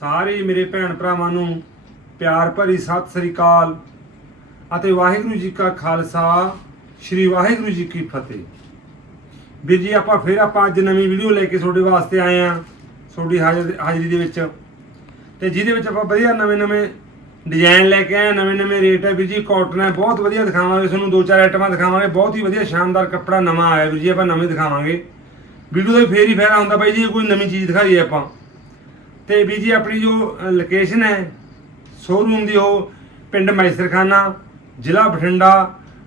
ਸਾਰੇ ਮੇਰੇ ਭੈਣ ਭਰਾਵਾਂ ਨੂੰ ਪਿਆਰ ਭਰੀ ਸਤਿ ਸ੍ਰੀ ਅਕਾਲ ਅਤੇ ਵਾਹਿਗੁਰੂ ਜੀ ਕਾ ਖਾਲਸਾ, ਸ੍ਰੀ ਵਾਹਿਗੁਰੂ ਜੀ ਕੀ ਫਤਿਹ। ਵੀਰ ਜੀ, ਆਪਾਂ ਫਿਰ ਆਪਾਂ ਅੱਜ ਨਵੀਂ ਵੀਡੀਓ ਲੈ ਕੇ ਤੁਹਾਡੇ ਵਾਸਤੇ ਆਏ ਆ ਤੁਹਾਡੀ ਹਾਜ਼ਰ ਹਾਜ਼ਰੀ ਦੇ ਵਿੱਚ। ਤੇ ਜਿਹਦੇ ਵਿੱਚ ਆਪਾਂ ਵਧੀਆ ਨਵੇਂ-ਨਵੇਂ ਡਿਜ਼ਾਈਨ ਲੈ ਕੇ ਆਏ, ਨਵੇਂ-ਨਵੇਂ ਰੇਟ ਹੈ। ਵੀਰ ਜੀ ਕਾਟਨ ਹੈ, ਬਹੁਤ ਵਧੀਆ ਦਿਖਾਵਾਂਗੇ, ਤੁਹਾਨੂੰ ਦੋ ਚਾਰ ਆਈਟਮਾਂ ਦਿਖਾਵਾਂਗੇ। ਬਹੁਤ ਹੀ ਵਧੀਆ ਸ਼ਾਨਦਾਰ ਕੱਪੜਾ ਨਵਾਂ ਆਇਆ ਵੀਰ ਜੀ, ਆਪਾਂ ਨਵੇਂ ਦਿਖਾਵਾਂਗੇ। ਵੀਡੀਓ ਦਾ ਵੀ ਫੇਰ ਹੀ ਫਾਇਦਾ ਹੁੰਦਾ ਬਾਈ ਜੀ ਕੋਈ ਨਵੀਂ ਚੀਜ਼ ਦਿਖਾਈਏ ਆਪਾਂ। ਤੇ ਵੀਰ ਜੀ ਆਪਣੀ ਜੋ ਲੋਕੇਸ਼ਨ ਹੈ ਸ਼ੋਰੂਮ ਦੀ ਉਹ, ਪਿੰਡ ਮੈਸਰਖਾਨਾ, ਜ਼ਿਲ੍ਹਾ ਬਠਿੰਡਾ,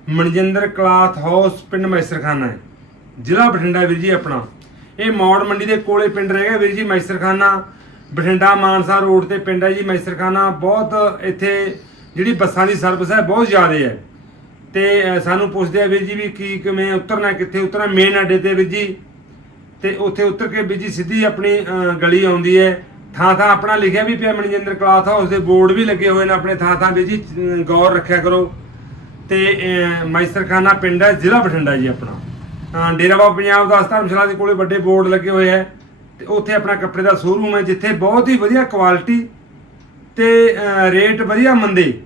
ਮਨਜਿੰਦਰ ਕਲਾਥ ਹਾਊਸ, ਪਿੰਡ ਮੈਸਰਖਾਨਾ ਹੈ। ਜ਼ਿਲ੍ਹਾ ਬਠਿੰਡਾ ਵੀਰ ਜੀ ਆਪਣਾ। ਇਹ ਮੌੜ ਮੰਡੀ ਦੇ ਕੋਲੇ ਪਿੰਡ ਰਹਿ ਗਿਆ ਵੀਰ ਜੀ ਮੈਸਰਖਾਨਾ। ਬਠਿੰਡਾ ਮਾਨਸਾ ਰੋਡ ਤੇ ਪਿੰਡ ਹੈ ਜੀ ਮੈਸਰਖਾਨਾ। ਬਹੁਤ ਇੱਥੇ ਜਿਹੜੀ ਬੱਸਾਂ ਦੀ ਸਰਵਿਸ ਹੈ, ਬਹੁਤ ਜ਼ਿਆਦਾ ਹੈ। ਤੇ ਸਾਨੂੰ ਪੁੱਛਦੇ ਆ ਵੀਰ ਜੀ ਵੀ ਕੀ ਕਿਵੇਂ ਉਤਰਨਾ, ਕਿੱਥੇ ਉਤਰਨਾ ਮੇਨ ਅੱਡੇ ਤੇ ਵੀਰ ਜੀ। ਤੇ ਉੱਥੇ ਉਤਰ ਕੇ ਵੀਰ ਜੀ ਸਿੱਧੀ ਆਪਣੀ ਗਲੀ ਆਉਂਦੀ ਹੈ। ਥਾਂ ਥਾਂ ਆਪਣਾ ਲਿਖਿਆ ਵੀ ਪਿਆ ਮਨਜਿੰਦਰ ਕਲਾਥ ਹਾਊਸ ਦੇ ਬੋਰਡ ਵੀ ਲੱਗੇ ਹੋਏ ਨੇ ਆਪਣੇ ਥਾਂ ਥਾਂ ਵੀਰ ਜੀ ਗੌਰ ਰੱਖਿਆ ਕਰੋ। ਤੇ ਮੈਸਰਖਾਨਾ ਪਿੰਡ ਹੈ, ਜ਼ਿਲ੍ਹਾ ਬਠਿੰਡਾ ਜੀ ਆਪਣਾ। ਡੇਰਾ ਬਾਬਾ ਪੰਜਾਬ ਦਾਸ ਧਰਮਸ਼ਾਲਾ ਦੇ ਕੋਲੇ ਵੱਡੇ ਬੋਰਡ ਲੱਗੇ ਹੋਏ ਹੈ। ਤੇ ਉੱਥੇ ਆਪਣਾ ਕੱਪੜੇ ਦਾ ਸ਼ੋਰੂਮ ਹੈ, ਜਿੱਥੇ ਬਹੁਤ ਹੀ ਵਧੀਆ ਕੁਆਲਿਟੀ ਤੇ ਰੇਟ ਵਧੀਆ ਮੰਦੇ,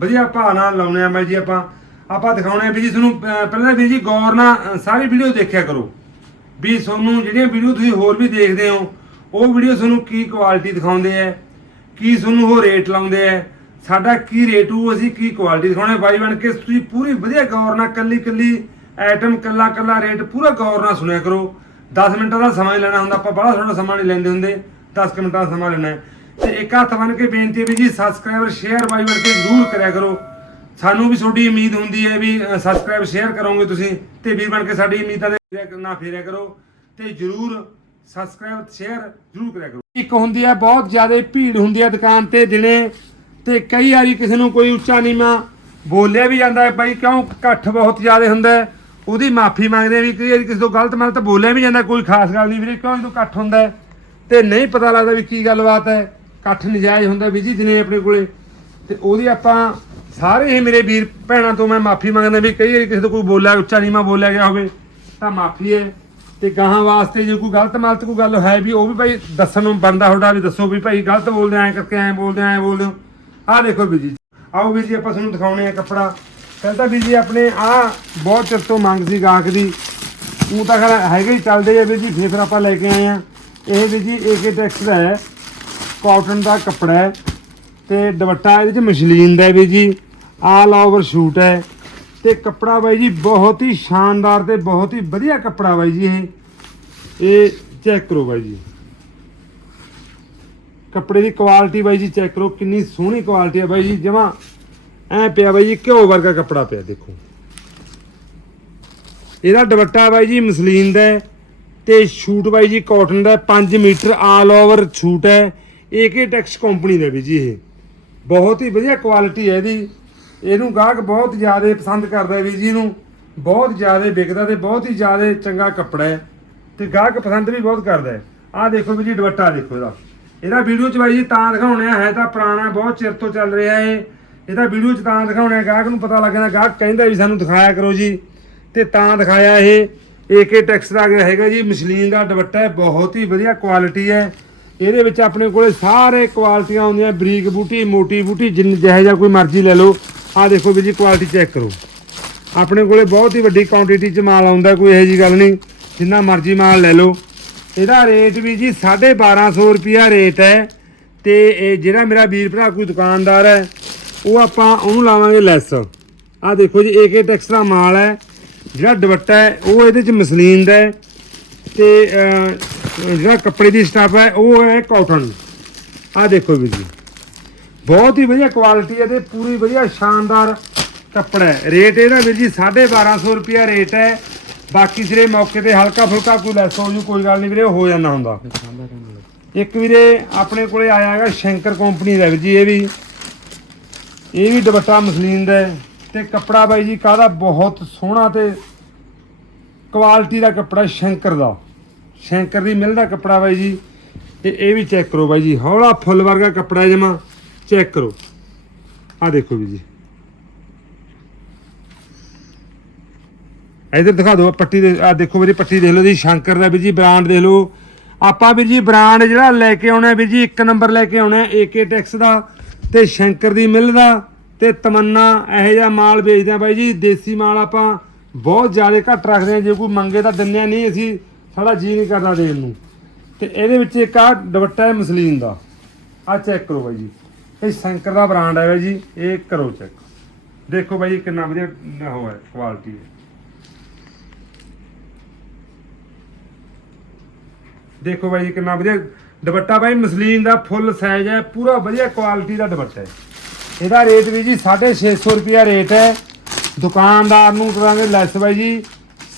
ਵਧੀਆ ਭਾਅ ਨਾਲ ਲਾਉਣੇ ਆ ਮੈਂ ਜੀ ਆਪਾਂ। ਆਪਾਂ ਦਿਖਾਉਣੇ ਆ ਵੀ ਜੀ ਤੁਹਾਨੂੰ ਪਹਿਲਾਂ ਵੀ ਜੀ ਗੌਰ ਨਾਲ ਸਾਰੀ ਵੀਡੀਓ ਦੇਖਿਆ ਕਰੋ। ਵੀ ਤੁਹਾਨੂੰ ਜਿਹੜੀਆਂ ਵੀਡੀਓ ਤੁਸੀਂ ਹੋਰ ਵੀ ਦੇਖਦੇ ਹੋ ਉਹ ਵੀਡੀਓ ਤੁਹਾਨੂੰ ਕੀ ਕੁਆਲਿਟੀ ਦਿਖਾਉਂਦੇ ਆ, ਕੀ ਤੁਹਾਨੂੰ ਉਹ ਰੇਟ ਲਾਉਂਦੇ ਆ, ਸਾਡਾ ਕੀ ਰੇਟ ਉਹ ਅਸੀਂ ਕੀ ਕੁਆਲਿਟੀ ਦਿਖਾਉਣੇ। ਬਾਈ ਬਣ ਕੇ ਤੁਸੀਂ ਪੂਰੀ ਵਧੀਆ ਗੌਰ ਨਾਲ ਕੱਲੀ ਕੱਲੀ ਆਈਟਮ ਕੱਲਾ ਕੱਲਾ ਰੇਟ ਪੂਰਾ ਗੌਰ ਨਾਲ ਸੁਣਿਆ ਕਰੋ। 10 ਮਿੰਟਾਂ ਦਾ ਸਮਾਂ ਹੀ ਲੈਣਾ ਹੁੰਦਾ, ਆਪਾਂ ਬੜਾ ਥੋੜਾ ਸਮਾਂ ਨਹੀਂ ਲੈਂਦੇ ਹੁੰਦੇ 10 ਕੁ ਮਿੰਟਾਂ ਦਾ ਸਮਾਂ ਲੈਣਾ ਹੈ। ਤੇ ਇੱਕ ਹੱਥ ਬਣ ਕੇ ਬੇਨਤੀ ਹੈ ਵੀ ਜੀ ਸਬਸਕ੍ਰਾਈਬਰ ਸ਼ੇਅਰ ਬਾਈ ਬਣ ਕੇ ਜ਼ਰੂਰ ਕਰਿਆ ਕਰੋ। ਸਾਨੂੰ ਵੀ ਤੁਹਾਡੀ ਉਮੀਦ ਹੁੰਦੀ ਹੈ ਵੀ ਸਬਸਕ੍ਰਾਈਬ ਸ਼ੇਅਰ ਕਰੋਗੇ ਤੁਸੀਂ, ਤੇ ਵੀਰ ਬਣ ਕੇ ਸਾਡੀ ਉਮੀਦਾਂ ਦੇ ਫੇਰਿਆ- ਨਾ ਫੇਰਿਆ ਕਰੋ। ਤੇ ਜਰੂਰ ਸਬਸਕ੍ਰਾਈਬ ਸ਼ੇਅਰ ਜਰੂਰ ਕਰਿਆ ਕਰੋ। ਇੱਕ ਹੁੰਦੀ ਹੈ ਬਹੁਤ ਜ਼ਿਆਦਾ ਭੀੜ ਹੁੰਦੀ ਹੈ ਦੁਕਾਨ ਤੇ, ਦਿਨੇ। ਤੇ ਕਈ ਵਾਰੀ ਕਿਸੇ ਨੂੰ ਕੋਈ ਉੱਚਾ ਨੀਵਾਂ ਬੋਲਿਆ ਵੀ ਜਾਂਦਾ ਹੈ, ਬਾਈ ਕਿਉਂ ਇਕੱਠ ਬਹੁਤ ਜ਼ਿਆਦਾ ਹੁੰਦਾ ਹੈ? ਉਹਦੀ ਮਾਫੀ ਮੰਗਦੇ ਆ ਵੀ ਕਈ ਵਾਰੀ ਕਿਸੇ ਤੋਂ ਗਲਤ ਮਲਤ ਬੋਲਿਆ ਵੀ ਜਾਂਦਾ, ਕੋਈ ਖਾਸ ਗੱਲ ਨਹੀਂ ਵੀਰੇ, ਕਿਉਂ ਜਦੋਂ ਇਕੱਠ ਹੁੰਦਾ ਹੈ? ਤੇ ਨਹੀਂ ਪਤਾ ਲੱਗਦਾ ਵੀ ਕੀ ਗੱਲਬਾਤ ਹੈ ਇਕੱਠ ਨਜਾਇਜ਼ ਹੁੰਦਾ ਵੀ ਜੀ ਦਿਨੇ ਆਪਣੇ ਕੋਲੇ। ਤੇ ਉਹਦੀ ਆਪਾਂ ਸਾਰੇ ਹੀ ਮੇਰੇ ਵੀਰ ਭੈਣਾਂ ਤੋਂ ਮੈਂ ਮਾਫੀ ਮੰਗਦਾ ਵੀ ਕਈ ਵਾਰੀ ਕਿਸੇ ਤੋਂ ਕੋਈ ਬੋਲਿਆ, ਉੱਚਾ ਨੀਵਾਂ ਬੋਲਿਆ ਗਿਆ ਹੋਵੇ, ਤਾਂ ਮਾਫੀ ਹੈ। ਤੇ ਗਾਹਾਂ ਵਾਸਤੇ ਜੇ ਕੋਈ ਗਲਤ ਮਲਤ ਕੋਈ ਗੱਲ ਹੈ ਵੀ ਉਹ ਵੀ ਭਾਈ ਦੱਸਣ ਨੂੰ ਬੰਦਾ ਤੁਹਾਡਾ ਵੀ ਦੱਸੋ ਵੀ ਭਾਈ ਗਲਤ ਬੋਲਦੇ ਐ ਕਰਕੇ ਐ ਬੋਲਦੇ ਐ ਬੋਲਦੇ ਹੋ। ਆਹ ਦੇਖੋ ਵੀਰ ਜੀ। ਆਓ ਵੀਰ ਜੀ, ਆਪਾਂ ਤੁਹਾਨੂੰ ਦਿਖਾਉਣੇ ਆ ਕੱਪੜਾ। ਕਹਿੰਦਾ ਵੀ ਜੀ ਆਪਣੇ ਆਹ ਬਹੁਤ ਚਿਰ ਤੋਂ ਮੰਗ ਸੀ ਗਾਹਕ ਦੀ। ਉਹ ਤਾਂ ਖੈਰ ਹੈਗੇ ਹੀ ਚੱਲਦੇ ਆ ਵੀਰ ਜੀ, ਫਿਰ ਫਿਰ ਆਪਾਂ ਲੈ ਕੇ ਆਏ ਆ। ਇਹ ਵੀਰ ਜੀ ਏਕੇ ਟੈਕਸ ਦਾ ਹੈ। ਕਾਟਨ ਦਾ ਕੱਪੜਾ ਹੈ ਤੇ ਦੁਪੱਟਾ ਇਹਦੇ ਚ ਮਸ਼ਲੀਨ ਦਾ ਹੈ ਵੀਰ ਜੀ। ਆਲ ਓਵਰ ਸ਼ੂਟ ਹੈ। ਤੇ ਕੱਪੜਾ ਬਾਈ ਜੀ ਬਹੁਤ ਹੀ ਸ਼ਾਨਦਾਰ ਤੇ ਬਹੁਤ ਹੀ ਵਧੀਆ ਕੱਪੜਾ ਬਾਈ ਜੀ ਇਹ। ਇਹ ਚੈੱਕ ਕਰੋ ਬਾਈ ਜੀ। ਕੱਪੜੇ ਦੀ ਕੁਆਲਿਟੀ ਬਾਈ ਜੀ ਚੈੱਕ ਕਰੋ, ਕਿੰਨੀ ਸੋਹਣੀ ਕੁਆਲਿਟੀ ਹੈ ਬਾਈ ਜੀ, ਜਮਾ ਐ ਪਿਆ ਬਾਈ ਜੀ, ਘਿਓ ਵਰਗਾ ਕੱਪੜਾ ਪਿਆ, ਦੇਖੋ। ਇਹਦਾ ਦੁਪੱਟਾ ਬਾਈ ਜੀ ਮਸਲੀਨ ਦਾ ਹੈ ਤੇ ਸ਼ੂਟ ਬਾਈ ਜੀ ਕਾਟਨ ਦਾ 5 ਮੀਟਰ ਆਲ ਓਵਰ ਸ਼ੂਟ ਹੈ। ਏਕੇ ਟੈਕਸ ਕੰਪਨੀ ਦਾ ਵੀ ਜੀ ਇਹ। ਬਹੁਤ ਹੀ ਵਧੀਆ ਕੁਆਲਿਟੀ ਹੈ ਇਹਦੀ। ਇਹਨੂੰ ਗਾਹਕ ਬਹੁਤ ਜ਼ਿਆਦਾ ਪਸੰਦ ਕਰਦਾ ਵੀ ਜੀ ਇਹਨੂੰ ਬਹੁਤ ਜ਼ਿਆਦਾ ਵਿਕਦਾ ਤੇ ਬਹੁਤ ਹੀ ਜ਼ਿਆਦਾ ਚੰਗਾ ਕੱਪੜਾ ਹੈ ਤੇ ਗਾਹਕ ਪਸੰਦ ਵੀ ਬਹੁਤ ਕਰਦਾ ਹੈ। ਆਹ ਦੇਖੋ ਵੀ ਜੀ, ਦੁਪੱਟਾ ਦੇਖੋ ਇਹਦਾ। ਇਹਦਾ ਵੀਡੀਓ ਚ ਬਾਈ ਜੀ ਤਾਂ ਦਿਖਾਉਣੇ ਹੈ ਤਾਂ ਪੁਰਾਣਾ, ਬਹੁਤ ਚਿਰ ਤੋਂ ਚੱਲ ਰਿਹਾ ਇਹ। ਇਹਦਾ ਵੀਡੀਓ ਚ ਤਾਂ ਦਿਖਾਉਣੇ ਗਾਹਕ ਨੂੰ ਪਤਾ ਲੱਗਦਾ ਗਾਹਕ ਕਹਿੰਦਾ ਵੀ ਸਾਨੂੰ ਦਿਖਾਇਆ ਕਰੋ ਜੀ। ਤੇ ਤਾਂ ਦਿਖਾਇਆ ਇਹ। ਏਕੇ ਟੈਕਸ ਦਾ ਹੈਗਾ ਜੀ, ਮਸ਼ਲੀਨ ਦਾ ਦੁਪੱਟਾ ਹੈ, ਬਹੁਤ ਹੀ ਵਧੀਆ ਕੁਆਲਿਟੀ ਹੈ। ਇਹਦੇ ਵਿੱਚ ਆਪਣੇ ਕੋਲੇ ਸਾਰੇ ਕੁਆਲਿਟੀਆਂ ਆਉਂਦੀਆਂ, ਬਰੀਕ ਬੂਟੀ, ਮੋਟੀ ਬੂਟੀ, ਜਿੰਨ ਜਿਹੋ ਜਿਹਾ ਕੋਈ ਮਰਜ਼ੀ ਲੈ ਲਓ। ਆਹ ਦੇਖੋ ਵੀ ਜੀ ਕੁਆਲਿਟੀ ਚੈੱਕ ਕਰੋ। ਆਪਣੇ ਕੋਲੇ ਬਹੁਤ ਹੀ ਵੱਡੀ ਕੁਆਂਟੀਟੀ ਚ ਮਾਲ ਆਉਂਦਾ, ਕੋਈ ਇਹੋ ਜੀ ਗੱਲ ਨਹੀਂ। ਜਿੰਨਾ ਮਰਜ਼ੀ ਮਾਲ ਲੈ ਲਓ। ਇਹਦਾ ਰੇਟ ਵੀ ਜੀ 1250 ਰੁਪਿਆ ਰੇਟ ਹੈ। ਤੇ ਇਹ ਜਿਹੜਾ ਮੇਰਾ ਵੀਰ ਭਰਾ ਕੋਈ ਦੁਕਾਨਦਾਰ ਹੈ, ਉਹ ਆਪਾਂ ਉਹਨੂੰ ਲਾਵਾਂਗੇ ਲੈਸ ਆਹ ਦੇਖੋ ਜੀ ਏਕੇ ਟੈਕਸ ਦਾ ਮਾਲ ਹੈ। ਜਿਹੜਾ ਦੁਪੱਟਾ ਹੈ, ਉਹ ਇਹਦੇ ਚ ਮਸਲੀਨ ਦਾ ਹੈ। ਤੇ ਜਿਹੜਾ ਕੱਪੜੇ ਦੀ ਸਟਾਫ ਹੈ, ਉਹ ਹੈ ਕਾਟਨ ਆਹ ਦੇਖੋ ਵੀ ਜੀ। ਬਹੁਤ ਹੀ ਵਧੀਆ ਕੁਆਲਿਟੀ ਹੈ ਤੇ ਪੂਰੀ ਵਧੀਆ ਸ਼ਾਨਦਾਰ ਕੱਪੜਾ ਹੈ। ਰੇਟ ਇਹਦਾ ਵੀਰ ਜੀ 1250 ਰੁਪਿਆ ਰੇਟ ਹੈ। ਬਾਕੀ ਸਿਰੇ ਮੌਕੇ ਤੇ ਹਲਕਾ ਫੁਲਕਾ ਕੋਈ ਲੈਸ ਹੋ ਜੂ ਕੋਈ ਗੱਲ ਨਹੀਂ ਵੀਰੇ ਹੋ ਜਾਂਦਾ ਹੁੰਦਾ। ਇੱਕ ਵੀਰੇ ਆਪਣੇ ਕੋਲੇ ਆਇਆ ਹੈਗਾ ਸ਼ੰਕਰ ਕੰਪਨੀ ਦਾ ਵੀਰ ਜੀ ਇਹ ਵੀ ਇਹ ਵੀ ਦੁਪੱਟਾ ਮਸਲੀਨ ਦਾ ਹੈ। ਤੇ ਕੱਪੜਾ ਬਾਈ ਜੀ ਕਾਹਦਾ ਬਹੁਤ ਸੋਹਣਾ ਤੇ ਕੁਆਲਿਟੀ ਦਾ ਕੱਪੜਾ ਸ਼ੰਕਰ ਦਾ। ਸ਼ੰਕਰ ਦੀ ਮਿਲ ਦਾ ਕੱਪੜਾ ਬਾਈ ਜੀ। ਤੇ ਇਹ ਵੀ ਚੈੱਕ ਕਰੋ ਬਾਈ ਜੀ ਹੌਲਾ ਫੁੱਲ ਵਰਗਾ ਕੱਪੜਾ ਜਮਾ। ਚੈੱਕ ਕਰੋ। ਆ ਦੇਖੋ ਵੀ ਜੀ। ਇਧਰ ਦਿਖਾ ਦਿਓ, ਪੱਟੀ ਦੇ ਆ ਦੇਖੋ ਵੀਰੇ ਪੱਟੀ ਦੇਖ ਲਓ ਜੀ, ਸ਼ੰਕਰ ਦਾ ਵੀ ਜੀ ਬ੍ਰਾਂਡ ਦੇਖ ਲਓ। ਆਪਾਂ ਵੀਰ ਜੀ ਬ੍ਰਾਂਡ ਜਿਹੜਾ ਲੈ ਕੇ ਆਉਣਾ ਵੀਰ ਜੀ, ਇੱਕ ਨੰਬਰ ਲੈ ਕੇ ਆਉਣਾ, ਏਕੇ ਟੈਕਸ ਦਾ ਤੇ ਸ਼ੰਕਰ ਦੀ ਮਿੱਲ ਦਾ ਤੇ ਤਮੰਨਾ, ਇਹੋ ਜਿਹਾ ਮਾਲ ਵੇਚਦੇ ਆ ਬਾਈ ਜੀ, ਦੇਸੀ ਮਾਲ ਆਪਾਂ ਬਹੁਤ ਜ਼ਿਆਦਾ ਘੱਟ ਰੱਖਦੇ ਆ ਜੇ ਕੋਈ ਮੰਗੇ ਤਾਂ ਦਿੰਦੇ ਆ ਨਹੀਂ ਅਸੀਂ ਸਾਡਾ ਜੀ ਨਹੀਂ ਕਰਦਾ ਦੇਣ ਨੂੰ। ਤੇ ਇਹਦੇ ਵਿੱਚ ਇੱਕ ਆ ਦੁਪੱਟਾ ਹੈ ਮਸਲੀਨ ਦਾ। ਆ ਚੈੱਕ ਕਰੋ ਬਾਈ ਜੀ। ਇਹ ਸ਼ੰਕਰ ਦਾ ਬ੍ਰਾਂਡ ਹੈ ਬਾਈ ਜੀ, ਇਹ ਕਰੋ ਚੈੱਕ ਦੇਖੋ ਬਾਈ ਜੀ ਕਿੰਨਾ ਵਧੀਆ ਉਹ ਹੈ ਕੁਆਲਿਟੀ ਹੈ। ਦੇਖੋ ਬਾਈ ਜੀ ਕਿੰਨਾ ਵਧੀਆ। ਦੁਪੱਟਾ ਬਾਈ ਮਸਲੀਨ ਦਾ ਫੁੱਲ ਸਾਈਜ਼ ਹੈ, ਪੂਰਾ ਵਧੀਆ ਕੁਆਲਿਟੀ ਦਾ ਦੁਪੱਟਾ ਹੈ। ਇਹਦਾ ਰੇਟ ਵੀ ਜੀ 650 ਰੁਪਿਆ ਰੇਟ ਹੈ। ਦੁਕਾਨਦਾਰ ਨੂੰ ਕਰਾਂਗੇ ਲੈਸ ਬਾਈ ਜੀ।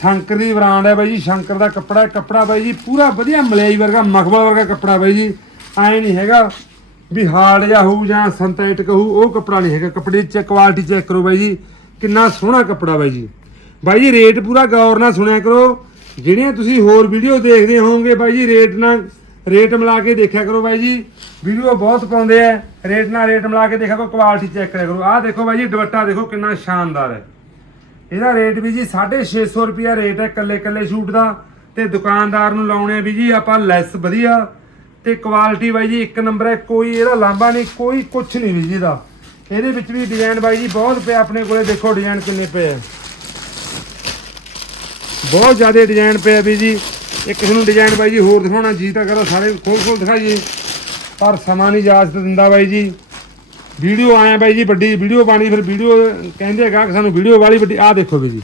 ਸ਼ੰਕਰ ਦੀ ਬ੍ਰਾਂਡ ਹੈ ਬਾਈ ਜੀ, ਸ਼ੰਕਰ ਦਾ ਕੱਪੜਾ ਕੱਪੜਾ ਬਾਈ ਜੀ, ਪੂਰਾ ਵਧੀਆ ਮਲਾਈ ਵਰਗਾ, ਮਖਮਲ ਵਰਗਾ ਕੱਪੜਾ ਬਾਈ ਜੀ। ਐ ਨਹੀਂ ਹੈਗਾ। ਵੀ ਹਾਰਡ ਜਾਂ ਹੋਊ ਜਾਂ ਸਿੰਥੈਟਿਕ ਹੋਊ ਉਹ ਕੱਪੜਾ ਨਹੀਂ ਹੈਗਾ। ਕੱਪੜੇ ਦੀ ਚੈੱਕ ਕੁਆਲਿਟੀ ਚੈੱਕ ਕਰੋ ਬਾਈ ਜੀ। ਕਿੰਨਾ ਸੋਹਣਾ ਕੱਪੜਾ ਬਾਈ ਜੀ। ਬਾਈ ਜੀ ਰੇਟ ਪੂਰਾ ਗੌਰ ਨਾਲ ਸੁਣਿਆ ਕਰੋ। ਜਿਹੜੀਆਂ ਤੁਸੀਂ ਹੋਰ ਵੀਡੀਓ ਦੇਖਦੇ ਹੋਵੋਗੇ ਬਾਈ ਜੀ ਰੇਟ ਨਾਲ ਰੇਟ ਮਿਲਾ ਕੇ ਦੇਖਿਆ ਕਰੋ ਬਾਈ ਜੀ। ਵੀਡੀਓ ਬਹੁਤ ਪਾਉਂਦੇ ਆ। ਰੇਟ ਨਾਲ ਰੇਟ ਮਿਲਾ ਕੇ ਦੇਖਿਆ ਕਰੋ ਕੁਆਲਿਟੀ ਚੈੱਕ ਕਰਿਆ ਕਰੋ। ਆਹ ਦੇਖੋ ਬਾਈ ਜੀ, ਦੁਪੱਟਾ ਦੇਖੋ ਕਿੰਨਾ ਸ਼ਾਨਦਾਰ ਹੈ। ਇਹਦਾ ਰੇਟ ਵੀ ਜੀ 650 ਰੁਪਿਆ ਰੇਟ ਹੈ ਕੱਲੇ ਕੱਲੇ ਸ਼ੂਟ ਦਾ। ਤੇ ਦੁਕਾਨਦਾਰ ਨੂੰ ਲਾਉਣੇ ਵੀ ਜੀ ਆਪਾਂ ਲੈਸ ਵਧੀਆ। ਤੇ ਕੁਆਲਿਟੀ ਬਾਈ ਜੀ ਇੱਕ ਨੰਬਰ ਹੈ, ਕੋਈ ਇਹਦਾ ਲਾਂਭਾ ਨਹੀਂ, ਕੋਈ ਕੁਛ ਨਹੀਂ ਵੀ ਜੀ ਦਾ। ਇਹਦੇ ਵਿੱਚ ਵੀ ਡਿਜ਼ਾਈਨ ਬਾਈ ਜੀ ਬਹੁਤ ਪਿਆ, ਆਪਣੇ ਕੋਲੇ ਦੇਖੋ ਡਿਜ਼ਾਈਨ ਕਿੰਨੇ ਪਏ ਆ। ਬਹੁਤ ਜ਼ਿਆਦਾ ਡਿਜ਼ਾਈਨ ਪਿਆ ਵੀ ਜੀ। ਇੱਕ ਤੁਹਾਨੂੰ ਡਿਜ਼ਾਈਨ ਬਾਈ ਜੀ ਹੋਰ ਦਿਖਾਉਣਾ, ਜੀ ਤਾਂ ਕਰੋ, ਸਾਰੇ ਖੋਲ ਖੋਲ ਦਿਖਾਈਏ। ਪਰ ਸਮਾਂ ਨਹੀਂ ਇਜਾਜ਼ਤ ਦਿੰਦਾ ਬਾਈ ਜੀ। ਵੀਡੀਓ ਆਇਆ ਬਾਈ ਜੀ ਵੱਡੀ, ਵੀਡੀਓ ਪਾਣੀ ਫਿਰ ਵੀਡੀਓ ਕਹਿੰਦੇ ਹੈਗਾ ਕਿ ਸਾਨੂੰ ਵੀਡੀਓ ਵਾਲੀ ਵੱਡੀ, ਆਹ ਦੇਖੋ ਵੀ ਜੀ।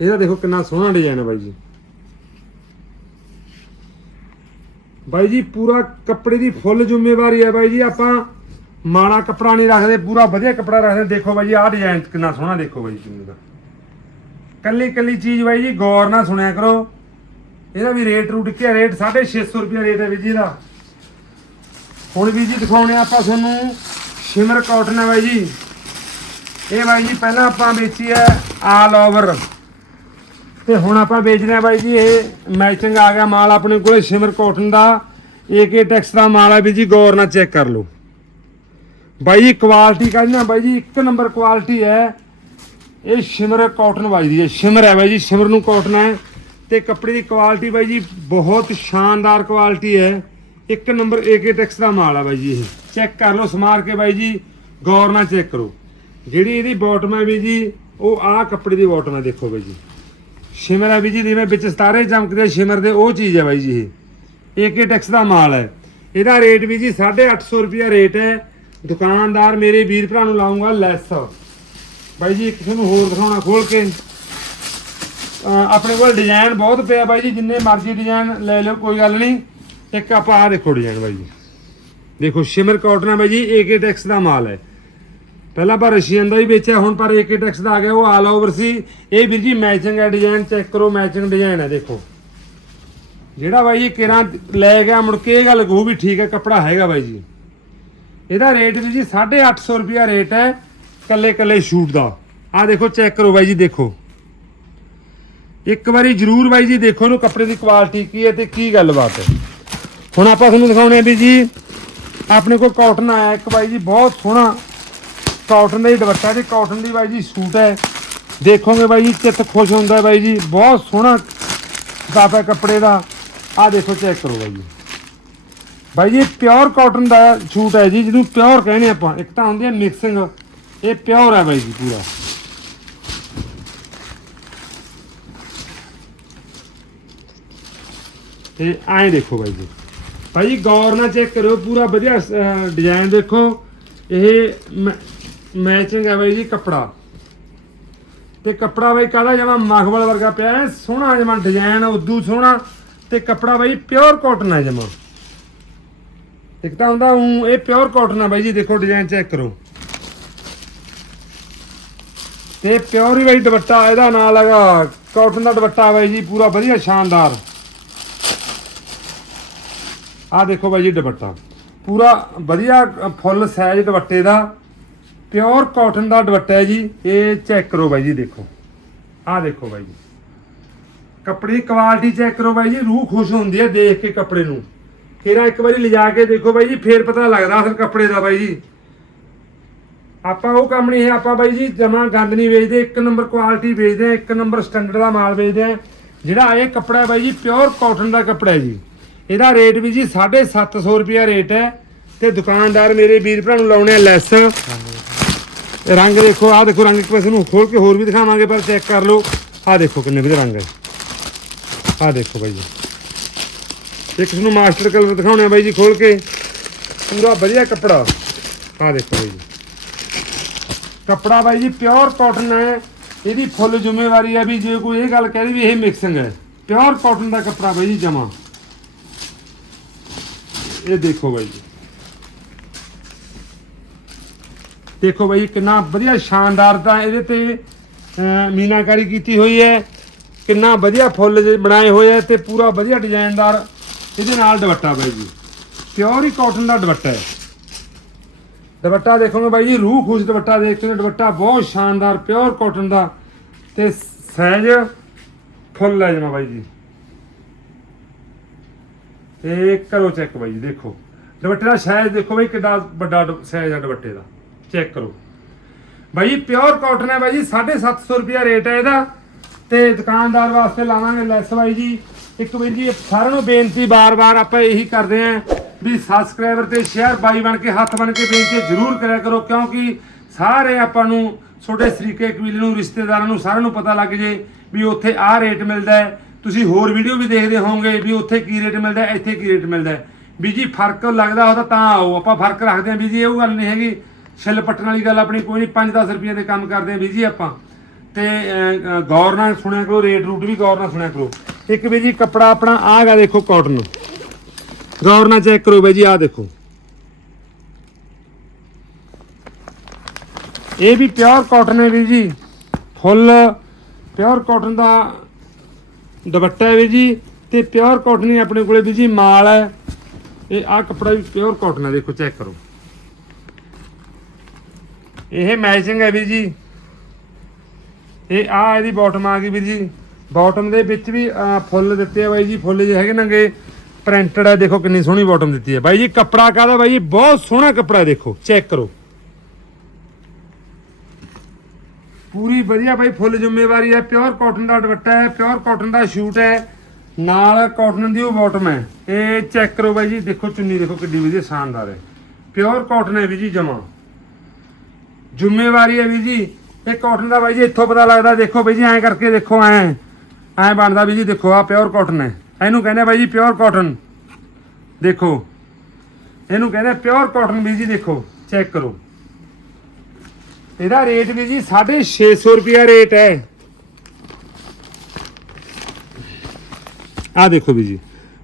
ਇਹਦਾ ਦੇਖੋ ਕਿੰਨਾ ਸੋਹਣਾ ਡਿਜ਼ਾਈਨ ਹੈ ਬਾਈ ਜੀ। ਬਾਈ ਜੀ, ਪੂਰਾ ਕੱਪੜੇ ਦੀ ਫੁੱਲ ਜ਼ਿੰਮੇਵਾਰੀ ਹੈ ਬਾਈ ਜੀ, ਆਪਾਂ ਮਾੜਾ ਕੱਪੜਾ ਨਹੀਂ ਰੱਖਦੇ, ਪੂਰਾ ਵਧੀਆ ਕੱਪੜਾ ਰੱਖਦੇ। ਦੇਖੋ ਬਾਈ ਜੀ, ਆਹ ਡਿਜ਼ਾਈਨ ਕਿੰਨਾ ਸੋਹਣਾ ਦੇਖੋ ਬਾਈ ਜੀ ਦਾ ਕੱਲੀ ਕੱਲੀ ਚੀਜ਼ ਬਾਈ ਜੀ, ਗੌਰ ਨਾਲ ਸੁਣਿਆ ਕਰੋ। ਇਹਦਾ ਵੀ ਰੇਟ ਰੂਟ ਕਿਆ ਰੇਟ 650 ਰੁਪਏ ਰੇਟ ਹੈ ਵੀਰ ਜੀ ਦਾ ਹੁਣ ਵੀਰ ਜੀ ਦਿਖਾਉਣੇ ਆਪਾਂ ਤੁਹਾਨੂੰ ਸ਼ਿਮਰ ਕਾਟਨ ਹੈ ਬਾਈ ਜੀ। ਇਹ ਬਾਈ ਜੀ, ਪਹਿਲਾਂ ਆਪਾਂ ਵੇਚੀ ਹੈ ਆਲ ਓਵਰ ਤੇ ਹੁਣ ਆਪਾਂ ਵੇਚਦੇ ਆ ਬਾਈ ਜੀ, ਇਹ ਮੈਚਿੰਗ ਆ ਗਿਆ ਮਾਲ ਆਪਣੇ ਕੋਲੇ ਸ਼ਿਮਰ ਕਾਟਨ ਦਾ। ਏਕੇ ਟੈਕਸ ਦਾ ਮਾਲ ਹੈ ਵੀ ਜੀ, ਗੌਰ ਨਾਲ ਚੈੱਕ ਕਰ ਲਓ। ਬਾਈ ਜੀ ਕੁਆਲਿਟੀ ਕਹਿੰਦੇ ਬਾਈ ਜੀ, ਇੱਕ ਨੰਬਰ ਕੁਆਲਿਟੀ ਹੈ। ਇਹ ਸ਼ਿਮਰ ਕਾਟਨ ਵੱਜਦੀ ਹੈ, ਸ਼ਿਮਰ ਹੈ ਬਾਈ ਜੀ, ਸ਼ਿਮਰ ਨੂੰ ਕਾਟਨ ਹੈ। ਤੇ ਕੱਪੜੇ ਦੀ ਕੁਆਲਿਟੀ ਬਾਈ ਜੀ, ਬਹੁਤ ਸ਼ਾਨਦਾਰ ਕੁਆਲਿਟੀ ਹੈ। ਇੱਕ ਨੰਬਰ ਏਕੇ ਟੈਕਸ ਦਾ ਮਾਲ ਆ ਬਾਈ ਜੀ ਇਹ। ਚੈੱਕ ਕਰ ਲਓ, ਸਮਾਰ ਕੇ ਬਾਈ ਜੀ, ਗੌਰ ਨਾਲ ਚੈੱਕ ਕਰੋ। ਜਿਹੜੀ ਇਹਦੀ ਬਾਟਮ ਹੈ ਵੀ ਜੀ, ਉਹ ਆਹ ਕੱਪੜੇ ਦੀ ਬਾਟਮ ਹੈ, ਦੇਖੋ ਬਾਈ ਜੀ। ਸ਼ਿਮਰ ਹੈ ਵੀ ਜੀ, ਜਿਵੇਂ ਵਿੱਚ ਸਤਾਰੇ ਚਮਕਦੇ ਸ਼ਿਮਰ ਦੇ, ਉਹ ਚੀਜ਼ ਹੈ ਬਾਈ ਜੀ ਇਹ। ਏਕੇ ਟੈਕਸ ਦਾ ਮਾਲ ਹੈ। ਇਹਦਾ ਰੇਟ ਵੀ ਜੀ 850 ਰੁਪਿਆ ਰੇਟ ਹੈ। ਦੁਕਾਨਦਾਰ ਮੇਰੇ ਵੀਰ ਭਰਾ ਨੂੰ ਲਾਉਂਗਾ ਲੈਸ ਬਾਈ ਜੀ, ਇੱਕ ਤੁਹਾਨੂੰ ਹੋਰ ਦਿਖਾਉਣਾ ਖੋਲ ਕੇ। ਆਪਣੇ ਕੋਲ ਡਿਜ਼ਾਈਨ ਬਹੁਤ ਪਿਆ ਬਾਈ ਜੀ, ਜਿੰਨੇ ਮਰਜ਼ੀ ਡਿਜ਼ਾਈਨ ਲੈ ਲਓ, ਕੋਈ ਗੱਲ ਨਹੀਂ। ਇੱਕ ਆਪਾਂ ਆਹ ਦੇਖੋ ਡਿਜ਼ਾਈਨ ਬਾਈ ਜੀ। ਦੇਖੋ, ਸ਼ਿਮਰ ਕਾਟਨ ਹੈ ਬਾਈ ਜੀ ਏਕੇ ਟੈਕਸ ਦਾ ਮਾਲ ਹੈ। ਪਹਿਲਾਂ ਪਰ ਰਸ਼ੀਅਨ ਦਾ ਹੀ ਵੇਚਿਆ, ਹੁਣ ਪਰ ਏਕੇ ਟੈਕਸ ਦਾ ਆ ਗਿਆ, ਉਹ ਆਲ ਓਵਰ ਸੀ। ਇਹ ਵੀਰ ਜੀ ਮੈਚਿੰਗ ਹੈ ਡਿਜ਼ਾਈਨ ਚੈੱਕ ਕਰੋ ਮੈਚਿੰਗ ਡਿਜ਼ਾਈਨ ਹੈ, ਦੇਖੋ। ਜਿਹੜਾ ਬਾਈ ਜੀ ਕਿਰਾਂ ਲੈ ਗਿਆ, ਮੁੜ ਕੇ ਇਹ ਗੱਲ ਕਹੂ ਵੀ ਠੀਕ ਹੈ, ਕੱਪੜਾ ਹੈਗਾ ਬਾਈ ਜੀ। ਇਹਦਾ ਰੇਟ ਵੀ ਜੀ 850 ਰੁਪਿਆ ਰੇਟ ਹੈ ਕੱਲੇ ਕੱਲੇ ਸ਼ੂਟ ਦਾ। ਆਹ ਦੇਖੋ ਚੈੱਕ ਕਰੋ ਬਾਈ ਜੀ, ਦੇਖੋ। ਇੱਕ ਵਾਰੀ ਜਰੂਰ ਬਾਈ ਜੀ, ਦੇਖੋ ਇਹਨੂੰ ਕੱਪੜੇ ਦੀ ਕੁਆਲਿਟੀ ਕੀ ਹੈ ਤੇ ਕੀ ਗੱਲਬਾਤ ਹੈ। ਹੁਣ ਆਪਾਂ ਤੁਹਾਨੂੰ ਦਿਖਾਉਣੇ ਆ ਵੀ ਜੀ, ਆਪਣੇ ਕੋਲ ਕਾਟਨ ਆਇਆ ਇੱਕ ਬਾਈ ਜੀ, ਬਹੁਤ ਸੋਹਣਾ ਕਾਟਨ ਦਾ ਹੀ ਦੁਪੱਟਾ ਤੇ ਕਾਟਨ ਦੀ ਬਾਈ ਜੀ ਸੂਟ ਹੈ। ਦੇਖੋਗੇ ਬਾਈ ਜੀ, ਚਿੱਤ ਖੁਸ਼ ਹੁੰਦਾ ਬਾਈ ਜੀ। ਬਹੁਤ ਸੋਹਣਾ ਸਟਾਫ ਹੈ ਕੱਪੜੇ ਦਾ। ਆਹ ਦੇਖੋ ਚੈੱਕ ਕਰੋ ਬਾਈ ਜੀ। ਬਾਈ ਜੀ ਪਿਓਰ ਕਾਟਨ ਦਾ ਸੂਟ ਹੈ ਜੀ, ਜਿਹਨੂੰ ਪਿਓਰ ਕਹਿੰਦੇ ਆਪਾਂ। ਇੱਕ ਤਾਂ ਹੁੰਦੀ ਹੈ ਮਿਕਸਿੰਗ ਇਹ ਪਿਓਰ ਹੈ ਬਾਈ ਜੀ ਪੂਰਾ। ਤੇ ਐਂ ਦੇਖੋ ਬਾਈ ਜੀ। ਭਾਈ ਜੀ, ਗੌਰ ਨਾਲ ਚੈੱਕ ਕਰਿਓ, ਪੂਰਾ ਵਧੀਆ ਡਿਜ਼ਾਈਨ ਦੇਖੋ। ਇਹ ਮੈਚਿੰਗ ਹੈ ਬਾਈ ਜੀ ਕੱਪੜਾ। ਤੇ ਕੱਪੜਾ ਬਾਈ ਕਾਹਦਾ ਜਮਾ ਮਖਮਲ ਵਰਗਾ ਪਿਆ ਹੈ, ਸੋਹਣਾ ਜਮਾ ਡਿਜ਼ਾਈਨ ਉਦੋਂ ਸੋਹਣਾ। ਤੇ ਕੱਪੜਾ ਬਾਈ ਪਿਓਰ ਕਾਟਨ ਹੈ ਜਮਾ। ਇੱਕ ਤਾਂ ਹੁੰਦਾ ਹੂੰ, ਇਹ ਪਿਓਰ ਕਾਟਨ ਹੈ ਬਾਈ ਜੀ, ਦੇਖੋ ਡਿਜ਼ਾਈਨ ਚੈੱਕ ਕਰੋ। ਤੇ ਪਿਓਰ ਹੀ ਬਾਈ ਦੁਪੱਟਾ, ਇਹਦਾ ਨਾਲ ਹੈਗਾ ਕਾਟਨ ਦਾ ਦੁਪੱਟਾ ਬਾਈ ਜੀ, ਪੂਰਾ ਵਧੀਆ, ਸ਼ਾਨਦਾਰ। ਆਹ ਦੇਖੋ ਬਾਈ ਜੀ ਦੁਪੱਟਾ। ਪੂਰਾ ਵਧੀਆ ਫੁੱਲ ਸਾਈਜ਼ ਦੁਪੱਟੇ ਦਾ। ਪਿਓਰ ਕਾਟਨ ਦਾ ਦੁਪੱਟਾ ਹੈ ਜੀ, ਇਹ ਚੈੱਕ ਕਰੋ ਬਾਈ ਜੀ ਦੇਖੋ। ਆਹ ਦੇਖੋ ਬਾਈ ਜੀ। ਕੱਪੜੇ ਦੀ ਕੁਆਲਿਟੀ ਚੈੱਕ ਕਰੋ ਬਾਈ ਜੀ, ਰੂਹ ਖੁਸ਼ ਹੁੰਦੀ ਹੈ ਦੇਖ ਕੇ ਕੱਪੜੇ ਨੂੰ। ਕਿਹੜਾ ਇੱਕ ਵਾਰੀ ਲਿਜਾ ਕੇ ਦੇਖੋ ਬਾਈ ਜੀ, ਫੇਰ ਪਤਾ ਲੱਗਦਾ ਅਸਲ ਕੱਪੜੇ ਦਾ ਬਾਈ ਜੀ। ਆਪਾਂ ਉਹ ਕੰਮ ਨਹੀਂ ਹੈ, ਆਪਾਂ ਬਾਈ ਜੀ ਜਮਾ ਗੰਦ ਨਹੀਂ ਵੇਚਦੇ, ਇੱਕ ਨੰਬਰ ਕੁਆਲਿਟੀ ਵੇਚਦੇ ਆ ਇੱਕ ਨੰਬਰ ਸਟੈਂਡਰਡ ਦਾ ਮਾਲ ਵੇਚਦੇ ਆ ਜਿਹੜਾ ਇਹ ਕੱਪੜਾ ਬਾਈ ਜੀ ਪਿਓਰ ਕਾਟਨ ਦਾ ਕੱਪੜਾ ਹੈ ਜੀ। ਇਹਦਾ ਰੇਟ ਵੀ ਜੀ 750 ਰੁਪਿਆ ਰੇਟ ਹੈ। ਤੇ ਦੁਕਾਨਦਾਰ ਮੇਰੇ ਵੀਰ ਭਰਾ ਨੂੰ ਲਾਉਣੇ ਆ ਲੈਸ। ਰੰਗ ਦੇਖੋ, ਆਹ ਦੇਖੋ ਰੰਗ ਇੱਕ ਪਾਸੇ ਨੂੰ ਖੋਲ ਕੇ ਹੋਰ ਵੀ ਦਿਖਾਵਾਂਗੇ, ਪਰ ਚੈੱਕ ਕਰ ਲਓ। ਆਹ ਦੇਖੋ ਕਿੰਨੇ ਵਧੀਆ ਰੰਗ ਹੈ। ਆਹ ਦੇਖੋ ਬਾਈ ਜੀ। ਇੱਕ ਤੁਹਾਨੂੰ ਮਾਸਟਰ ਕਲਰ ਦਿਖਾਉਣੇ ਆ ਬਾਈ ਜੀ ਖੋਲ ਕੇ। ਪੂਰਾ ਵਧੀਆ ਕੱਪੜਾ। ਆਹ ਦੇਖੋ ਬਾਈ ਜੀ। ਕੱਪੜਾ ਬਾਈ ਜੀ ਪਿਓਰ ਕਾਟਨ ਹੈ। ਇਹਦੀ ਫੁੱਲ ਜ਼ਿੰਮੇਵਾਰੀ ਹੈ ਵੀ ਜੇ ਕੋਈ ਇਹ ਗੱਲ ਕਹੇ ਵੀ ਇਹ ਮਿਕਸਿੰਗ ਹੈ। ਪਿਓਰ ਕਾਟਨ ਦਾ ਕੱਪੜਾ ਬਾਈ ਜੀ ਜਮਾ। ਇਹ ਦੇਖੋ ਬਾਈ ਜੀ। ਦੇਖੋ ਬਾਈ, ਕਿੰਨਾ ਵਧੀਆ ਸ਼ਾਨਦਾਰ ਤਾਂ ਇਹਦੇ ਤੇ ਮੀਨਾਕਾਰੀ ਕੀਤੀ ਹੋਈ ਹੈ। ਕਿੰਨਾ ਵਧੀਆ ਫੁੱਲ ਬਣਾਏ ਹੋਏ ਆ ਤੇ ਪੂਰਾ ਵਧੀਆ ਡਿਜ਼ਾਈਨਦਾਰ ਇਹਦੇ ਨਾਲ ਦੁਪੱਟਾ ਬਾਈ ਜੀ। ਪਿਓਰ ਹੀ ਕਾਟਨ ਦਾ ਦੁਪੱਟਾ ਹੈ। ਦੁਪੱਟਾ ਦੇਖੋਗੇ ਬਾਈ ਜੀ, ਰੂਹ ਖੁਸ਼ ਦੁਪੱਟਾ ਦੇਖ ਕੇ ਦੁਪੱਟਾ ਬਹੁਤ ਸ਼ਾਨਦਾਰ ਪਿਓਰ ਕਾਟਨ ਦਾ ਤੇ ਸਹਿਜ ਫੁੱਲ ਹੈ ਜਮਾ ਬਾਈ ਜੀ। ਤੇ ਕਰੋ ਚੈੱਕ ਬਾਈ ਜੀ, ਦੇਖੋ। ਦੁਪੱਟੇ ਦਾ ਸਾਈਜ਼ ਦੇਖੋ ਬਾਈ, ਕਿੱਡਾ ਵੱਡਾ ਸਾਈਜ਼ ਹੈ ਦੁਪੱਟੇ ਦਾ। ਚੈੱਕ ਕਰੋ। ਬਾਈ ਪਿਓਰ ਕਾਟਨ ਹੈ ਬਾਈ ਜੀ 750 ਰੁਪਿਆ ਰੇਟ ਹੈ ਇਹਦਾ। ਤੇ ਦੁਕਾਨਦਾਰ ਵਾਸਤੇ ਲਾਵਾਂਗੇ ਲੈਸ ਬਾਈ ਜੀ। ਇੱਕ ਵੀਰ ਜੀ ਸਾਰਿਆਂ ਨੂੰ ਬੇਨਤੀ ਬਾਰ-ਬਾਰ ਆਪਾਂ ਇਹੀ ਕਰਦੇ ਆਂ ਵੀ ਸਬਸਕ੍ਰਾਈਬਰ ਤੇ ਸ਼ੇਅਰ ਬਾਈ ਬਣ ਕੇ, ਹੱਥ ਬਣ ਕੇ ਬੇਨਤੀ ਜ਼ਰੂਰ ਕਰਿਆ ਕਰੋ, ਕਿਉਂਕਿ ਸਾਰੇ ਆਪਾਂ ਨੂੰ ਛੋਟੇ ਸਰੀਕੇ ਕਬੀਲੇ ਨੂੰ, ਰਿਸ਼ਤੇਦਾਰਾਂ ਨੂੰ ਸਾਰਿਆਂ ਨੂੰ ਪਤਾ ਲੱਗ ਜੇ ਵੀ ਉੱਥੇ ਆਹ ਰੇਟ ਮਿਲਦਾ ਹੈ। ਤੁਸੀਂ ਹੋਰ ਵੀਡੀਓ ਵੀ ਦੇਖਦੇ ਹੋਵੋਗੇ ਵੀ ਉੱਥੇ ਕੀ ਰੇਟ ਮਿਲਦਾ ਇੱਥੇ ਕੀ ਰੇਟ ਮਿਲਦਾ ਹੈ। ਵੀ ਜੀ, ਫ਼ਰਕ ਲੱਗਦਾ ਉਹਦਾ ਤਾਂ ਆਓ, ਆਪਾਂ ਫ਼ਰਕ ਰੱਖਦੇ ਆਂ ਵੀ ਜੀ, ਇਹ ਗੱਲ ਨਹੀਂ ਹੈਗੀ। ਛਿੱਲ ਪੱਟਣ ਵਾਲੀ ਗੱਲ ਆਪਣੀ ਕੋਈ ਨਹੀਂ 5-10 ਰੁਪਏ ਦੇ ਕੰਮ ਕਰਦੇ ਆਂ ਵੀ ਜੀ ਆਪਾਂ। ਤੇ ਗੌਰ ਨਾਲ ਸੁਣਿਆ ਕਰੋ, ਰੇਟ ਰੂਟ ਵੀ ਗੌਰ ਨਾਲ ਸੁਣਿਆ ਕਰੋ। ਇੱਕ ਵੀ ਜੀ ਕੱਪੜਾ ਆਪਣਾ, ਆਹ ਗਾ ਦੇਖੋ ਕਾਟਨ ਗੌਰ ਨਾਲ ਚੈੱਕ ਕਰੋ ਬਈ ਜੀ ਆਹ ਦੇਖੋ। ਇਹ ਵੀ ਪਿਓਰ ਕਾਟਨ ਹੈ ਵੀ ਜੀ ਫੁੱਲ ਪਿਓਰ ਕਾਟਨ ਦਾ ਦੁਪੱਟਾ ਹੈ ਵੀ ਜੀ ਤੇ ਪਿਓਰ ਕਾਟਨ ਹੀ ਆਪਣੇ ਕੋਲੇ ਵੀ ਜੀ ਮਾਲ ਹੈ। ਇਹ ਆਹ ਕੱਪੜਾ ਵੀ ਪਿਓਰ ਕਾਟਨ ਹੈ, ਦੇਖੋ ਚੈੱਕ ਕਰੋ। ਇਹ ਮੈਚਿੰਗ ਹੈ ਵੀਰ ਜੀ। ਇਹ ਆ ਇਹਦੀ ਬਾਟਮ ਆ ਗਈ ਵੀਰ ਜੀ। ਬਾਟਮ ਦੇ ਵਿੱਚ ਵੀ ਫੁੱਲ ਦਿੱਤੇ ਆ ਬਾਈ ਜੀ। ਫੁੱਲ ਜੇ ਹੈਗੇ ਨੰਗੇ। ਪ੍ਰਿੰਟਡ ਹੈ ਦੇਖੋ ਕਿੰਨੀ ਸੋਹਣੀ ਬਾਟਮ ਦਿੱਤੀ ਹੈ ਬਾਈ ਜੀ, ਕੱਪੜਾ ਕਾਹਦਾ ਬਾਈ ਜੀ? ਬਹੁਤ ਸੋਹਣਾ ਕੱਪੜਾ ਦੇਖੋ। ਚੈੱਕ ਕਰੋ। ਪੂਰੀ ਵਧੀਆ ਬਾਈ, ਫੁੱਲ ਜ਼ਿੰਮੇਵਾਰੀ ਹੈ ਪਿਓਰ ਕਾਟਨ ਦਾ ਦੁਪੱਟਾ ਹੈ ਪਿਓਰ ਕਾਟਨ ਦਾ ਸ਼ੂਟ ਹੈ। ਨਾਲ ਕਾਟਨ ਦੀ ਉਹ ਬਾਟਮ ਹੈ। ਇਹ ਚੈੱਕ ਕਰੋ ਬਾਈ ਜੀ। ਦੇਖੋ ਚੁੰਨੀ ਦੇਖੋ ਕਿੱਡੀ ਵਧੀਆ, ਸ਼ਾਨਦਾਰ ਹੈ। ਪਿਓਰ ਕਾਟਨ ਹੈ ਵੀ ਜੀ, ਜਮਾ। ਜ਼ਿੰਮੇਵਾਰੀ ਹੈ ਵੀ ਜੀ। ਇਹ ਕਾਟਨ ਦਾ ਬਾਈ ਜੀ, ਇੱਥੋਂ ਪਤਾ ਲੱਗਦਾ, ਦੇਖੋ ਬਾਈ ਜੀ, ਐਂ ਕਰਕੇ ਦੇਖੋ, ਐਂ। ਐਂ ਬਣਦਾ ਵੀ ਜੀ, ਦੇਖੋ ਆ ਪਿਓਰ ਕਾਟਨ ਹੈ। ਇਹਨੂੰ ਕਹਿੰਦੇ ਬਾਈ ਜੀ ਪਿਓਰ ਕਾਟਨ ਦੇਖੋ। ਇਹਨੂੰ ਕਹਿੰਦੇ ਪਿਓਰ ਕਾਟਨ ਵੀ ਜੀ, ਦੇਖੋ ਚੈੱਕ ਕਰੋ। ਇਹਦਾ ਰੇਟ ਵੀ ਜੀ 650 ਰੁਪਿਆ ਰੇਟ ਹੈ। ਆ ਦੇਖੋ ਵੀ ਜੀ।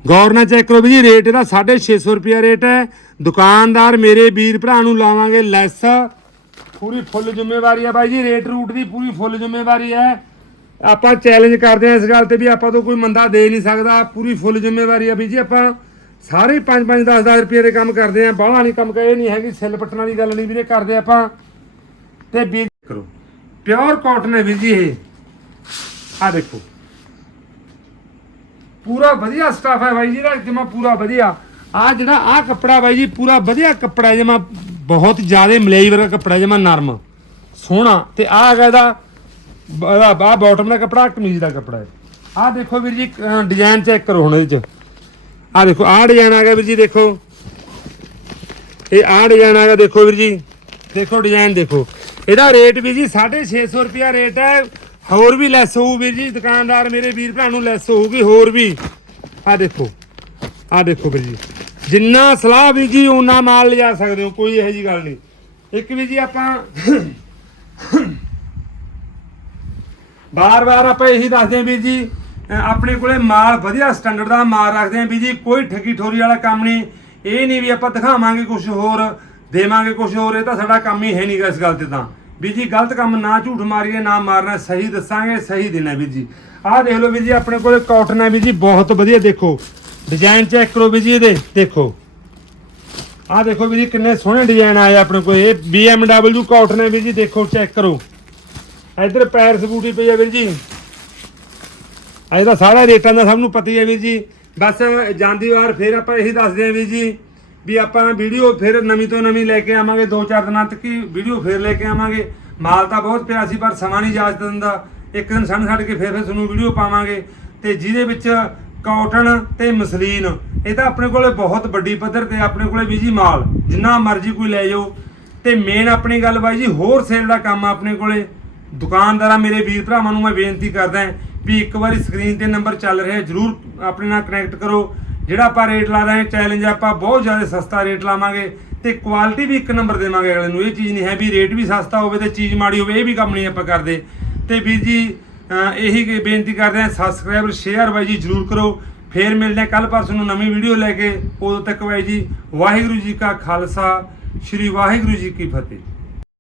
ਗੌਰ ਨਾਲ ਚੈੱਕ ਕਰੋ ਵੀ ਜੀ ਰੇਟ ਇਹਦਾ 650 ਰੁਪਿਆ ਰੇਟ ਹੈ। ਦੁਕਾਨਦਾਰ ਮੇਰੇ ਵੀਰ ਭਰਾ ਨੂੰ ਲਾਵਾਂਗੇ ਲੈਸ। ਪੂਰੀ ਫੁੱਲ ਜ਼ਿੰਮੇਵਾਰੀ ਹੈ ਬਾਈ ਜੀ ਰੇਟ ਰੂਟ ਦੀ ਪੂਰੀ ਫੁੱਲ ਜ਼ਿੰਮੇਵਾਰੀ ਹੈ। ਆਪਾਂ ਚੈਲੰਜ ਕਰਦੇ ਹਾਂ ਇਸ ਗੱਲ ਤੇ ਵੀ ਆਪਾਂ ਤੋਂ ਕੋਈ ਮੰਦਾ ਦੇ ਨਹੀਂ ਸਕਦਾ ਪੂਰੀ ਫੁੱਲ ਜ਼ਿੰਮੇਵਾਰੀ ਹੈ ਵੀ ਜੀ ਆਪਾਂ ਸਾਰੇ 5 5 10 10 ਰੁਪਏ ਦੇ ਕੰਮ ਕਰਦੇ ਆਂ ਬਾਹਲਾ ਨਹੀਂ ਕੰਮ ਕਹੇ ਨਹੀਂ ਹੈਗੀ ਸਿੱਲ ਪੱਟਣ ਵਾਲੀ ਗੱਲ ਨਹੀਂ ਵੀਰੇ ਕਰਦੇ ਆਪਾਂ। ਤੇ ਵੀ ਕਰੋ। ਪਿਓਰ ਕਾਟਨ ਹੈ ਵੀਰ ਜੀ ਇਹ। ਆ ਦੇਖੋ। ਪੂਰਾ ਵਧੀਆ ਸਟਾਫ ਹੈ ਬਾਈ ਜੀ ਦਾ ਜਮਾ ਪੂਰਾ ਵਧੀਆ। ਆ ਜਿਹੜਾ ਆ ਕੱਪੜਾ ਬਾਈ ਜੀ ਪੂਰਾ ਵਧੀਆ ਕੱਪੜਾ ਜਮਾ ਬਹੁਤ ਜ਼ਿਆਦਾ ਮਲਾਈ ਵਰਗਾ ਕੱਪੜਾ ਜਮਾ ਨਰਮ, ਸੋਹਣਾ ਤੇ ਆ ਹੈਗਾ ਇਹਦਾ ਆ ਬਾਟਮ ਦਾ ਕੱਪੜਾ ਕਮੀਜ਼ ਦਾ ਕੱਪੜਾ ਹੈ। ਆ ਦੇਖੋ ਵੀਰ ਜੀ ਡਿਜ਼ਾਈਨ ਚੈੱਕ ਕਰੋ ਹੁਣ ਇਹਦੇ ਚ। ਆ ਦੇਖੋ ਆ ਡਿਜ਼ਾਈਨ ਆ ਗਿਆ ਵੀਰ ਜੀ, ਦੇਖੋ। ਇਹ ਆ ਡਿਜ਼ਾਈਨ ਆ ਗਿਆ, ਦੇਖੋ ਵੀਰ ਜੀ। ਦੇਖੋ ਡਿਜ਼ਾਈਨ ਦੇਖੋ। ਇਹਦਾ ਰੇਟ ਵੀ ਜੀ 650 ਰੁਪਿਆ ਰੇਟ ਹੈ। ਹੋਰ ਵੀ ਲੈਸ ਹੋਊ ਵੀਰ ਜੀ, ਦੁਕਾਨਦਾਰ ਮੇਰੇ ਵੀਰ ਭਰਾ ਨੂੰ ਲੈਸ ਹੋਊਗੀ, ਹੋਰ ਵੀ। ਆ ਦੇਖੋ ਆ ਦੇਖੋ ਵੀਰ ਜੀ। ਜਿੰਨਾ ਸਲਾਹ ਵੀ ਜੀ ਉਹਨਾਂ ਮਾਲ ਲਿਜਾ ਸਕਦੇ ਹੋ, ਕੋਈ ਇਹੋ ਜੀ ਗੱਲ ਨਹੀਂ। ਇੱਕ ਵੀ ਜੀ ਆਪਾਂ ਬਾਰ-ਬਾਰ ਆਪਾਂ ਇਹੀ ਦੱਸਦੇ ਹਾਂ ਵੀਰ ਜੀ ਆਪਣੇ ਕੋਲੇ ਮਾਲ ਵਧੀਆ ਸਟੈਂਡਰਡ ਦਾ ਮਾਲ ਰੱਖਦੇ ਹਾਂ ਵੀਰ ਜੀ, ਕੋਈ ਠੱਗੀ ਠੋਰੀ ਵਾਲਾ ਕੰਮ ਨਹੀਂ। ਇਹ ਨਹੀਂ ਵੀ ਆਪਾਂ ਦਿਖਾਵਾਂਗੇ ਕੁਝ ਹੋਰ, ਦੇਵਾਂਗੇ ਕੁਝ ਹੋਰ, ਇਹ ਤਾਂ ਸਾਡਾ ਕੰਮ ਹੀ ਹੈ ਨਹੀਂ ਇਸ ਗੱਲ ਤੇ ਤਾਂ। ਵੀਰ ਜੀ, ਗਲਤ ਕੰਮ ਨਾ ਝੂਠ ਮਾਰੀਏ, ਨਾ ਮਾਰਨਾ, ਸਹੀ ਦੱਸਾਂਗੇ, ਸਹੀ ਦੇਣਾ ਵੀਰ ਜੀ। ਆਹ ਦੇਖ ਲਓ ਵੀਰ ਜੀ, ਆਪਣੇ ਕੋਲੇ ਕਾਟਨ ਹੈ ਵੀਰ ਜੀ, ਬਹੁਤ ਵਧੀਆ ਦੇਖੋ। ਡਿਜ਼ਾਈਨ ਚੈੱਕ ਕਰੋ ਵੀਰ ਜੀ ਇਹਦੇ, ਦੇਖੋ। ਆਹ ਦੇਖੋ ਵੀਰ ਜੀ ਕਿੰਨੇ ਸੋਹਣੇ ਡਿਜ਼ਾਈਨ ਆਏ ਆਪਣੇ ਕੋਲ। ਇਹ BMW ਕਾਟਨ ਹੈ ਵੀਰ ਜੀ, ਦੇਖੋ ਚੈੱਕ ਕਰੋ। ਇਧਰ ਪੈਰ ਸਬੂਟੀ ਪਈ ਆ ਵੀਰ ਜੀ। ਅੱਜ ਤਾਂ ਸਾਰਾ ਰੇਟਾਂ ਦਾ ਸਭ ਨੂੰ ਪਤਾ ਹੀ ਹੈ ਵੀਰ ਜੀ। ਬਸ ਜਾਂਦੀ ਵਾਰ ਫਿਰ ਆਪਾਂ ਇਹੀ ਦੱਸਦੇ ਹਾਂ ਵੀਰ ਜੀ ਵੀ ਆਪਾਂ ਵੀਡੀਓ ਫਿਰ ਨਵੀਂ ਤੋਂ ਨਵੀਂ ਲੈ ਕੇ ਆਵਾਂਗੇ। ਦੋ ਚਾਰ ਦਿਨਾਂ ਤੱਕ ਹੀ ਵੀਡੀਓ ਫਿਰ ਲੈ ਕੇ ਆਵਾਂਗੇ। ਮਾਲ ਤਾਂ ਬਹੁਤ ਪਿਆ ਸੀ, ਪਰ ਸਮਾਂ ਨਹੀਂ ਇਜਾਜ਼ਤ ਦਿੰਦਾ। ਇੱਕ ਦਿਨ ਸਾਨੂੰ ਛੱਡ ਕੇ ਫਿਰ ਫਿਰ ਤੁਹਾਨੂੰ ਵੀਡੀਓ ਪਾਵਾਂਗੇ। ਤੇ ਜਿਹਦੇ ਵਿੱਚ ਕਾਟਨ ਤੇ ਮਸਲੀਨ। ਇਹ ਤਾਂ ਆਪਣੇ ਕੋਲੇ ਬਹੁਤ ਵੱਡੀ ਪੱਧਰ ਤੇ ਆਪਣੇ ਕੋਲੇ ਵੀ ਜੀ ਮਾਲ। ਜਿੰਨਾ ਮਰਜ਼ੀ ਕੋਈ ਲੈ ਜਾਓ। ਤੇ ਮੇਨ ਆਪਣੀ ਗੱਲ ਬਾਈ ਜੀ, ਹੋਰ ਸੇਲ ਦਾ ਕੰਮ ਆਪਣੇ ਕੋਲੇ। ਦੁਕਾਨਦਾਰਾਂ ਮੇਰੇ ਵੀਰ ਭਰਾਵਾਂ ਨੂੰ ਮੈਂ ਬੇਨਤੀ ਕਰਦਾ ਵੀ ਇੱਕ ਵਾਰੀ ਸਕਰੀਨ ਤੇ ਨੰਬਰ ਚੱਲ ਰਿਹਾ ਜਰੂਰ ਆਪਣੇ ਨਾਲ ਕਨੈਕਟ ਕਰੋ। ਜਿਹੜਾ ਆਪਾਂ ਰੇਟ ਲਾ ਰਹੇ ਹਾਂ ਚੈਲੰਜ ਆਪਾਂ ਬਹੁਤ ਜ਼ਿਆਦਾ ਸਸਤਾ ਰੇਟ ਲਾਵਾਂਗੇ ਤੇ ਕੁਆਲਿਟੀ ਵੀ ਇੱਕ ਨੰਬਰ ਦੇਵਾਂਗੇ ਅਗਲੇ ਨੂੰ। ਇਹ ਚੀਜ਼ ਨਹੀਂ ਹੈ ਵੀ ਰੇਟ ਵੀ ਸਸਤਾ ਹੋਵੇ ਤੇ ਚੀਜ਼ ਮਾੜੀ ਹੋਵੇ, ਇਹ ਵੀ ਕੰਮ ਨਹੀਂ ਆਪਾਂ ਕਰਦੇ। ਤੇ ਵੀਰ ਜੀ ਇਹੀ ਬੇਨਤੀ ਕਰਦੇ ਹਾਂ ਸਬਸਕ੍ਰਾਈਬ ਸ਼ੇਅਰ ਬਾਈ ਜੀ ਜਰੂਰ ਕਰੋ। ਫੇਰ ਮਿਲਦੇ ਹਾਂ ਕੱਲ ਪਰਸੋਂ ਨੂੰ ਨਵੀਂ ਵੀਡੀਓ ਲੈ ਕੇ। ਉਦੋਂ ਤੱਕ ਬਾਈ ਜੀ, ਵਾਹਿਗੁਰੂ ਜੀ ਕਾ ਖਾਲਸਾ, ਸ੍ਰੀ ਵਾਹਿਗੁਰੂ ਜੀ ਕੀ ਫਤਿਹ।